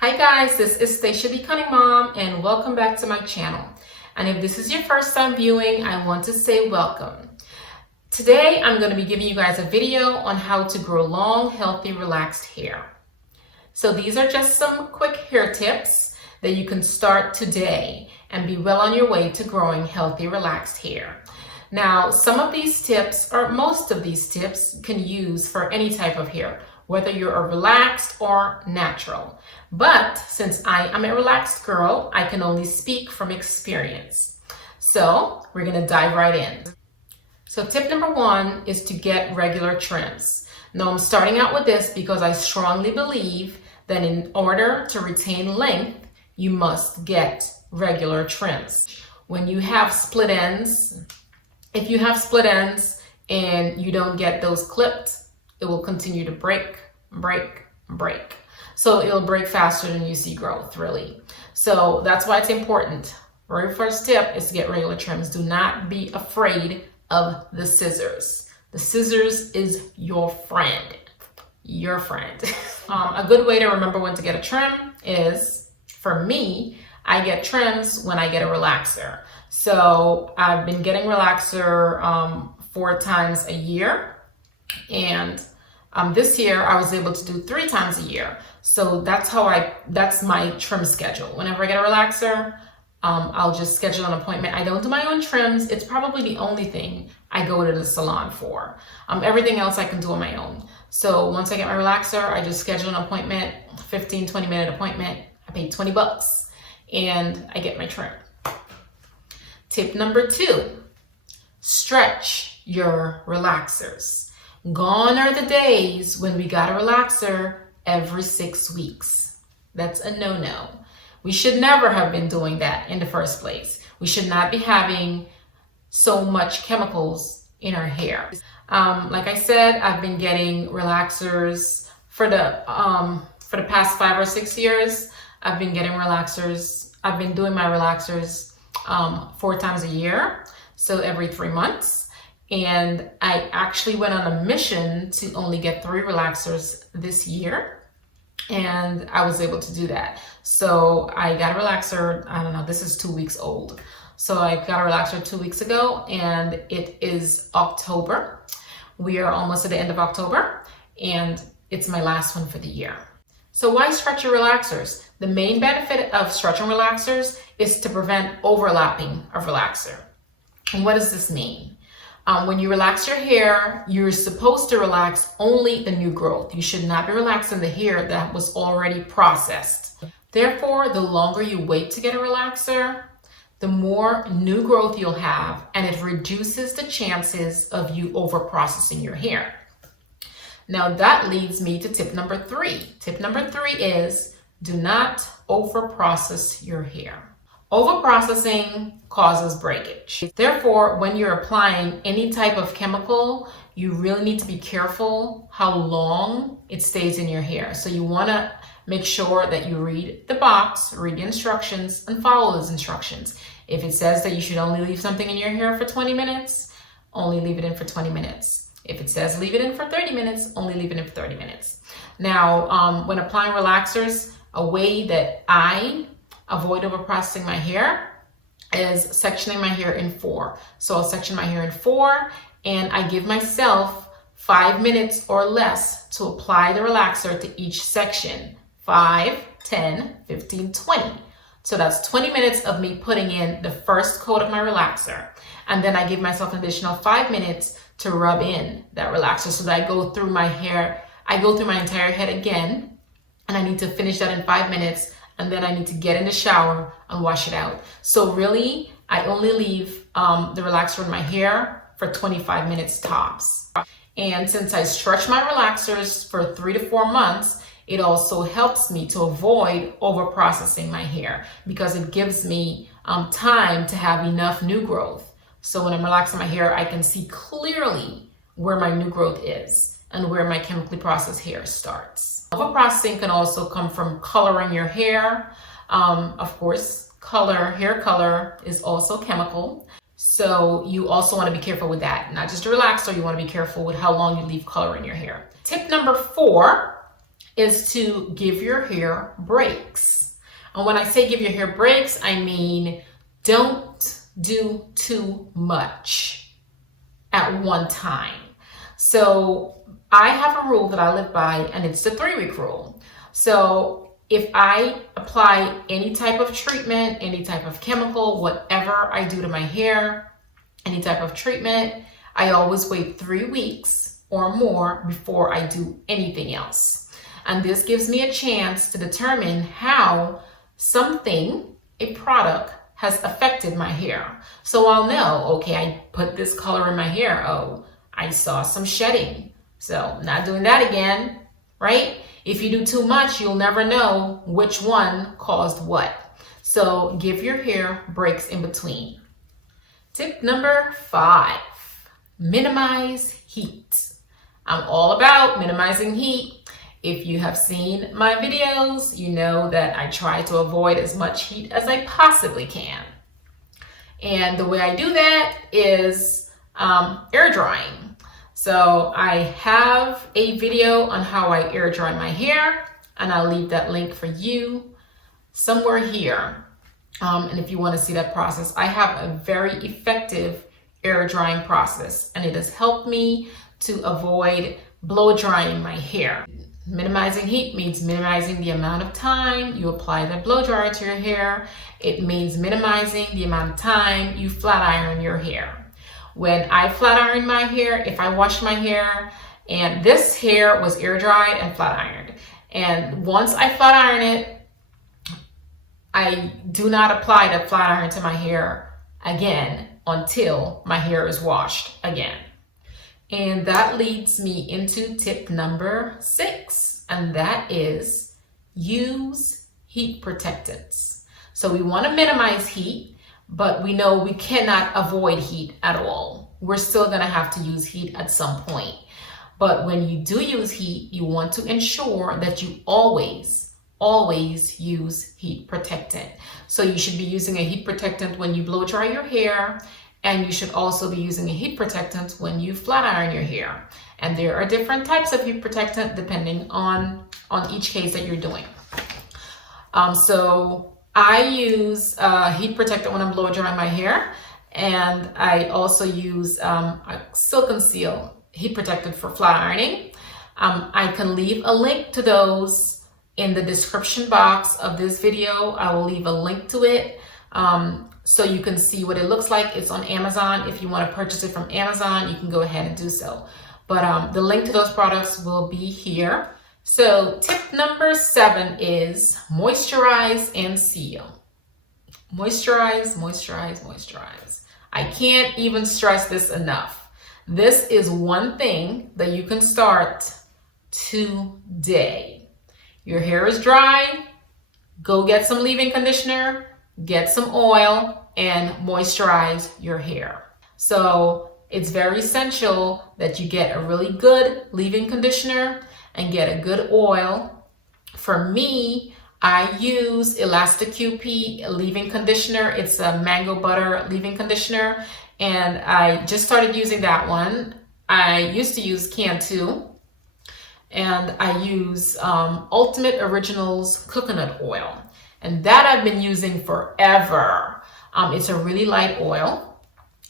Hi guys, this is Stacia the Cunning Mom and welcome back to my channel. And if this is your first time viewing, I want to say welcome. Today I'm going to be giving you guys a video on how to grow long, healthy, relaxed hair. So these are just some quick hair tips that you can start today and be well on your way to growing healthy, relaxed hair. Now, some of these tips, or most of these tips, can use for any type of hair, whether you're a relaxed or natural. But since I am a relaxed girl, I can only speak from experience. So we're gonna dive right in. So tip number one is to get regular trims. Now I'm starting out with this because I strongly believe that in order to retain length, you must get regular trims. When you have split ends, if you have split ends and you don't get those clipped, it will continue to break. So it'll break faster than you see growth, really. So that's why it's important. Very first tip is to get regular trims. Do not be afraid of the scissors. The scissors is your friend. Your friend. A good way to remember when to get a trim is, for me, I get trims when I get a relaxer. So I've been getting relaxer 4 times a year, and this year I was able to do 3 times a year. So that's my trim schedule. Whenever I get a relaxer, I'll just schedule an appointment. I don't do my own trims. It's probably the only thing I go to the salon for. Everything else I can do on my own. So once I get my relaxer, I just schedule an appointment, 15, 20-minute appointment. I pay $20 and I get my trim. Tip number 2, stretch your relaxers. Gone are the days when we got a relaxer every 6 weeks. That's a no-no. We should never have been doing that in the first place. We should not be having so much chemicals in our hair. Like I said, I've been getting relaxers for the past 5 or 6 years. I've been getting relaxers. I've been doing my relaxers 4 times a year, so every 3 months. And I actually went on a mission to only get 3 relaxers this year, and I was able to do that. So I got a relaxer, I don't know, this is 2 weeks old. So I got a relaxer 2 weeks ago, and it is October. We are almost at the end of October, and it's my last one for the year. So why stretch your relaxers? The main benefit of stretching relaxers is to prevent overlapping of relaxer. And what does this mean? When you relax your hair, you're supposed to relax only the new growth. You should not be relaxing the hair that was already processed. Therefore, the longer you wait to get a relaxer, the more new growth you'll have, and it reduces the chances of you over-processing your hair. Now that leads me to tip number 3. Tip number 3 is do not over-process your hair. Over-processing causes breakage. Therefore, when you're applying any type of chemical, you really need to be careful how long it stays in your hair. So you want to make sure that you read the box, read the instructions, and follow those instructions. If it says that you should only leave something in your hair for 20 minutes, only leave it in for 20 minutes. If it says leave it in for 30 minutes, only leave it in for 30 minutes. Now, when applying relaxers, a way that I avoid overprocessing my hair is sectioning my hair in 4. So I'll section my hair in 4, and I give myself 5 minutes or less to apply the relaxer to each section. 5, 10, 15, 20. So that's 20 minutes of me putting in the first coat of my relaxer. And then I give myself an additional 5 minutes to rub in that relaxer so that I go through my hair. I go through my entire head again, and I need to finish that in 5 minutes. And then I need to get in the shower and wash it out. So really, I only leave the relaxer in my hair for 25 minutes tops. And since I stretch my relaxers for 3 to 4 months, it also helps me to avoid over-processing my hair because it gives me time to have enough new growth. So when I'm relaxing my hair, I can see clearly where my new growth is and where my chemically processed hair starts. Overprocessing can also come from coloring your hair. Of course, hair color is also chemical. So you also want to be careful with that. Not just a relaxer, you want to be careful with how long you leave color in your hair. Tip number 4 is to give your hair breaks. And when I say give your hair breaks, I mean don't do too much at one time. So I have a rule that I live by, and it's the 3-week rule. So if I apply any type of treatment, any type of chemical, whatever I do to my hair, any type of treatment, I always wait 3 weeks or more before I do anything else. And this gives me a chance to determine how something, a product, has affected my hair. So I'll know, okay, I put this color in my hair. Oh, I saw some shedding. So not doing that again, right? If you do too much, you'll never know which one caused what. So give your hair breaks in between. Tip number 5, minimize heat. I'm all about minimizing heat. If you have seen my videos, you know that I try to avoid as much heat as I possibly can. And the way I do that is air drying. So I have a video on how I air dry my hair, and I'll leave that link for you somewhere here. And if you want to see that process, I have a very effective air drying process, and it has helped me to avoid blow drying my hair. Minimizing heat means minimizing the amount of time you apply the blow dryer to your hair. It means minimizing the amount of time you flat iron your hair. When I flat iron my hair, if I wash my hair, and this hair was air dried and flat ironed, and once I flat iron it, I do not apply the flat iron to my hair again until my hair is washed again. And that leads me into tip number 6, and that is use heat protectants. So we want to minimize heat, but we know we cannot avoid heat at all. We're still going to have to use heat at some point. But when you do use heat, you want to ensure that you always use heat protectant. So you should be using a heat protectant when you blow dry your hair, and you should also be using a heat protectant when you flat iron your hair. And there are different types of heat protectant depending on each case that you're doing. So I use heat protectant when I'm blow drying my hair, and I also use a Silk & Seal heat protectant for flat ironing. I can leave a link to those in the description box of this video. I will leave a link to it. So you can see what it looks like. It's on Amazon. If you want to purchase it from Amazon, you can go ahead and do so. But the link to those products will be here. So tip number 7 is moisturize and seal. Moisturize, moisturize, moisturize. I can't even stress this enough. This is one thing that you can start today. Your hair is dry, go get some leave-in conditioner, get some oil, and moisturize your hair. So it's very essential that you get a really good leave-in conditioner and get a good oil. For me, I use Elastic QP leave-in conditioner. It's a mango butter leave-in conditioner, and I just started using that one. I used to use Cantu, and I use Ultimate Originals coconut oil, and that I've been using forever. It's a really light oil.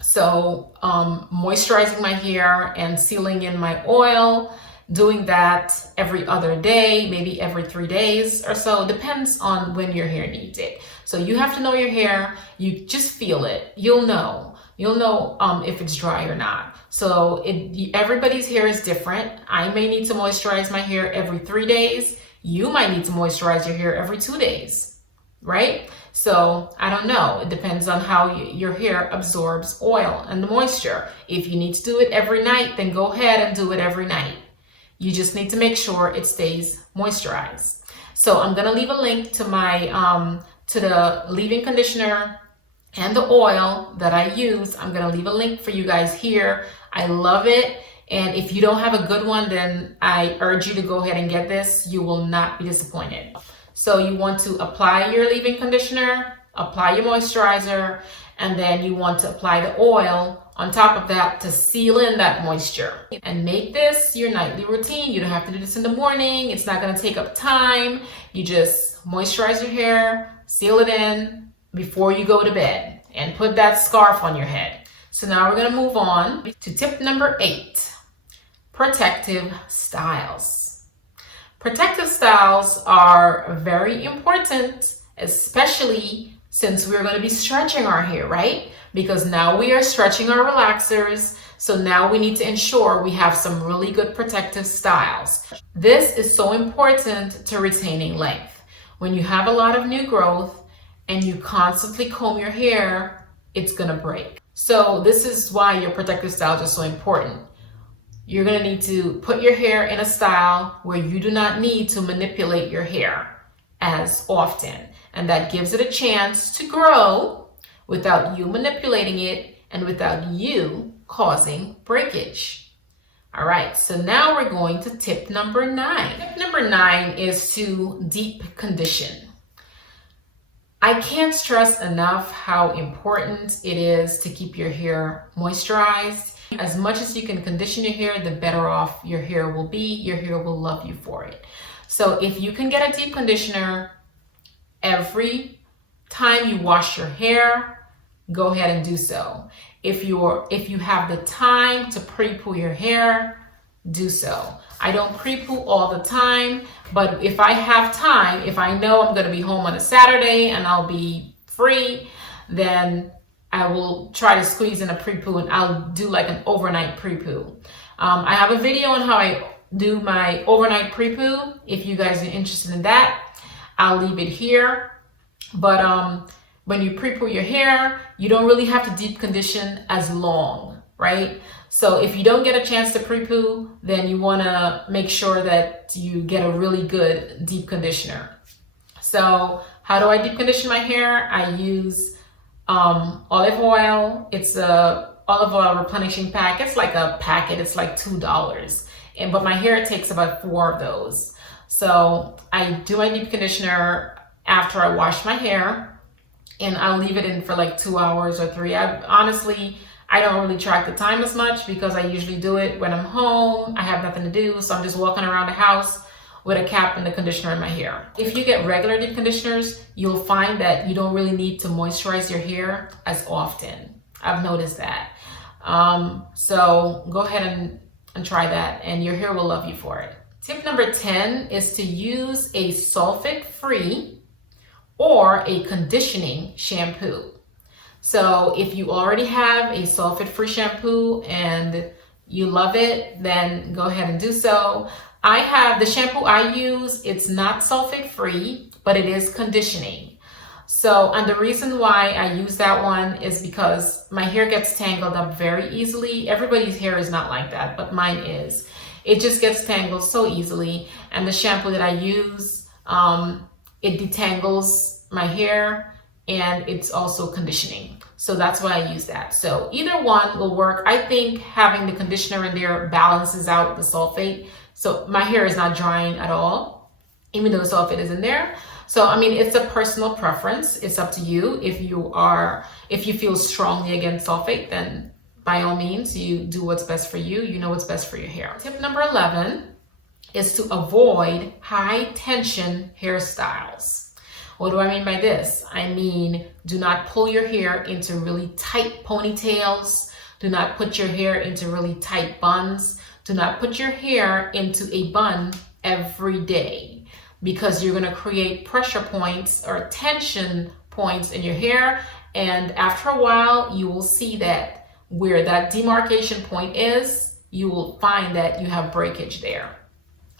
So moisturizing my hair and sealing in my oil, doing that every other day, maybe every 3 days or so, depends on when your hair needs it. So you have to know your hair. You just feel it. You'll know if it's dry or not. So everybody's hair is different. I may need to moisturize my hair every 3 days. You might need to moisturize your hair every 2 days, right? So I don't know. It depends on how your hair absorbs oil and the moisture. If you need to do it every night, then go ahead and do it every night. You just need to make sure it stays moisturized. So I'm gonna leave a link to my to the leave-in conditioner and the oil that I use. I'm gonna leave a link for you guys here. I love it. And if you don't have a good one, then I urge you to go ahead and get this. You will not be disappointed. So you want to apply your leave-in conditioner, apply your moisturizer, And then you want to apply the oil on top of that to seal in that moisture. And make this your nightly routine. You don't have to do this in the morning. It's not going to take up time. You just moisturize your hair, seal it in before you go to bed, and put that scarf on your head. So now we're going to move on to tip number 8, protective styles. Protective styles are very important, especially since we're going to be stretching our hair, right? Because now we are stretching our relaxers. So now we need to ensure we have some really good protective styles. This is so important to retaining length. When you have a lot of new growth and you constantly comb your hair, it's going to break. So this is why your protective styles are so important. You're going to need to put your hair in a style where you do not need to manipulate your hair as often. And that gives it a chance to grow without you manipulating it and without you causing breakage. All right, so now we're going to tip number 9. Tip number 9 is to deep condition. I can't stress enough how important it is to keep your hair moisturized. As much as you can condition your hair, the better off your hair will be. Your hair will love you for it. So if you can get a deep conditioner every time you wash your hair, go ahead and do so. If you have the time to pre-poo your hair, do so. I don't pre-poo all the time, but if I have time, if I know I'm going to be home on a Saturday and I'll be free, then I will try to squeeze in a pre-poo, and I'll do like an overnight pre-poo. I have a video on how I do my overnight pre-poo. If you guys are interested in that, I'll leave it here. But when you pre-poo your hair, you don't really have to deep condition as long, right? So if you don't get a chance to pre-poo, then you want to make sure that you get a really good deep conditioner. So how do I deep condition my hair? I use olive oil. It's a olive oil replenishing pack. It's like a packet. It's like $2. But my hair takes about 4 of those. So I do my deep conditioner after I wash my hair, and I'll leave it in for like 2 hours or 3. I don't really track the time as much because I usually do it when I'm home. I have nothing to do, so I'm just walking around the house with a cap and the conditioner in my hair. If you get regular deep conditioners, you'll find that you don't really need to moisturize your hair as often. I've noticed that. So go ahead and try that, and your hair will love you for it. Tip number 10 is to use a sulfate-free or a conditioning shampoo. So if you already have a sulfate-free shampoo and you love it, then go ahead and do so. I have the shampoo I use, it's not sulfate-free, but it is conditioning. So, and the reason why I use that one is because my hair gets tangled up very easily. Everybody's hair is not like that, but mine is. It just gets tangled so easily. And the shampoo that I use, it detangles my hair, and it's also conditioning. So that's why I use that. So either one will work. I think having the conditioner in there balances out the sulfate. So my hair is not drying at all, even though the sulfate is in there. So, I mean, it's a personal preference. It's up to you. If you feel strongly against sulfate, then by all means, you do what's best for you. You know what's best for your hair. Tip number 11 is to avoid high tension hairstyles. What do I mean by this? I mean, do not pull your hair into really tight ponytails. Do not put your hair into really tight buns. Do not put your hair into a bun every day, because you're going to create pressure points or tension points in your hair. And after a while, you will see that where that demarcation point is, you will find that you have breakage there.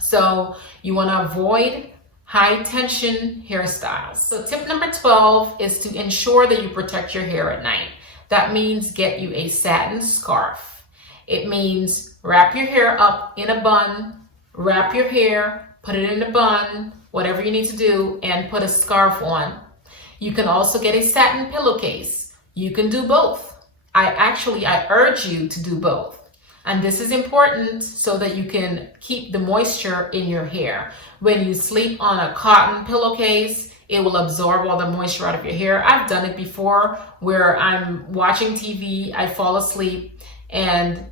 So you want to avoid high tension hairstyles. So tip number 12 is to ensure that you protect your hair at night. That means get you a satin scarf. It means wrap your hair up in a bun, wrap your hair, put it in a bun, whatever you need to do, and put a scarf on. You can also get a satin pillowcase. You can do both. I urge you to do both. And this is important so that you can keep the moisture in your hair. When you sleep on a cotton pillowcase, It will absorb all the moisture out of your hair. I've done it before where I'm watching TV, I fall asleep and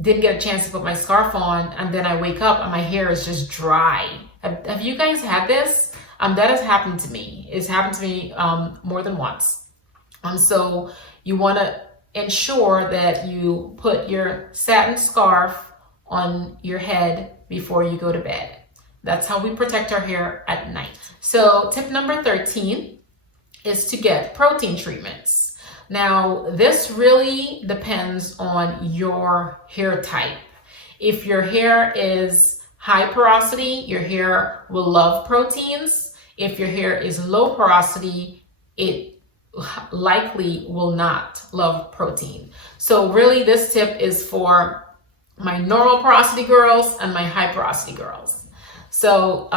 didn't get a chance to put my scarf on, and then I wake up and my hair is just dry. Have you guys had this? That has happened to me. It's happened to me more than once. So you want to ensure that you put your satin scarf on your head before you go to bed. That's how we protect our hair at night. So tip number 13 is to get protein treatments. Now, this really depends on your hair type. If your hair is high porosity, your hair will love proteins. If your hair is low porosity, it likely will not love protein. So really this tip is for my normal porosity girls and my high porosity girls. So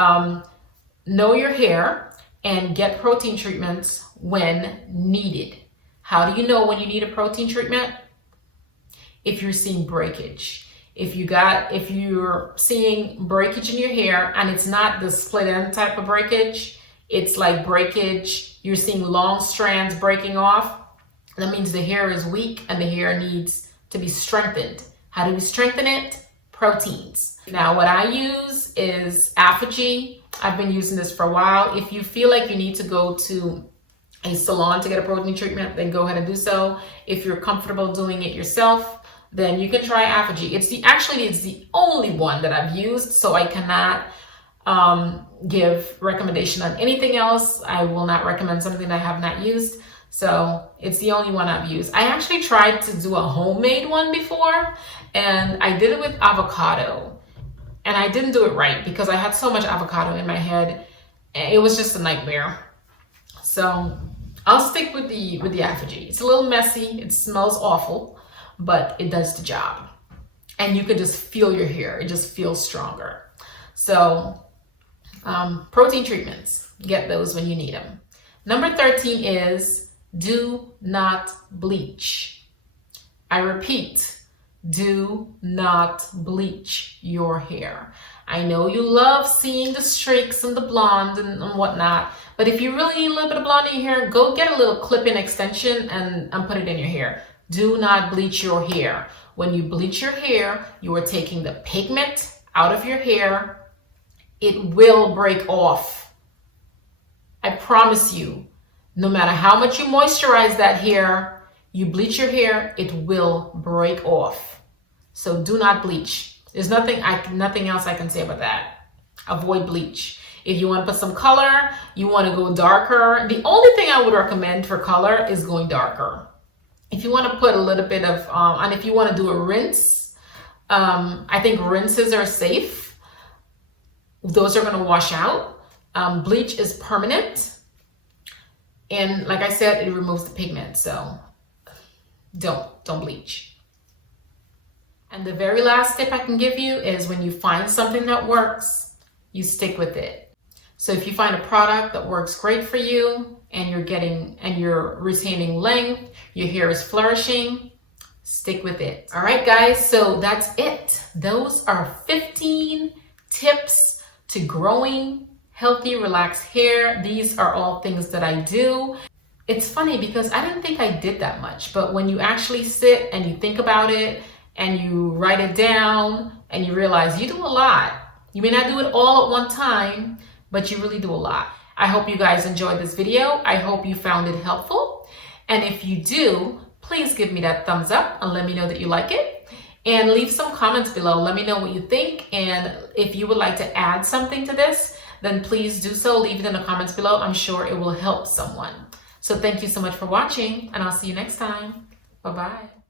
know your hair and get protein treatments when needed. How do you know when you need a protein treatment? If you're seeing breakage. If you're seeing breakage in your hair and it's not the split end type of breakage, it's like breakage, you're seeing long strands breaking off, that means the hair is weak and the hair needs to be strengthened. How do we strengthen it? Proteins. Now what I use is Apogee. I've been using this for a while. If you feel like you need to go to a salon to get a protein treatment, then go ahead and do so. If you're comfortable doing it yourself, then you can try Apogee. It's the only one that I've used, so I cannot give recommendation on anything else. I will not recommend something I have not used. So it's the only one I've used. I actually tried to do a homemade one before, and I did it with avocado, and I didn't do it right because I had so much avocado in my head. It was just a nightmare. So I'll stick with the Apogee. It's a little messy, it smells awful, but it does the job. And you can just feel your hair, it just feels stronger. So protein treatments, get those when you need them. Number 13 is do not bleach. I repeat, do not bleach your hair. I know you love seeing the streaks and the blonde and whatnot, but if you really need a little bit of blonde in your hair, go get a little clip-in extension and put it in your hair. Do not bleach your hair. When you bleach your hair, you are taking the pigment out of your hair. It will break off. I promise you, no matter how much you moisturize that hair, you bleach your hair, it will break off. So do not bleach. There's nothing else I can say about that. Avoid bleach. If you want to put some color, you want to go darker. The only thing I would recommend for color is going darker. If you want to put a little bit of, and if you want to do a rinse, I think rinses are safe. Those are going to wash out. Bleach is permanent. And like I said, it removes the pigment. So don't bleach. And the very last tip I can give you is when you find something that works, you stick with it. So if you find a product that works great for you and you're retaining length, your hair is flourishing, stick with it. All right, guys, so that's it. Those are 15 tips to growing healthy, relaxed hair. These are all things that I do. It's funny because I didn't think I did that much, but when you actually sit and you think about it and you write it down and you realize you do a lot. You may not do it all at one time, but you really do a lot. I hope you guys enjoyed this video. I hope you found it helpful. And if you do, please give me that thumbs up and let me know that you like it. And leave some comments below. Let me know what you think. And if you would like to add something to this, then please do so. Leave it in the comments below. I'm sure it will help someone. So thank you so much for watching, and I'll see you next time. Bye-bye.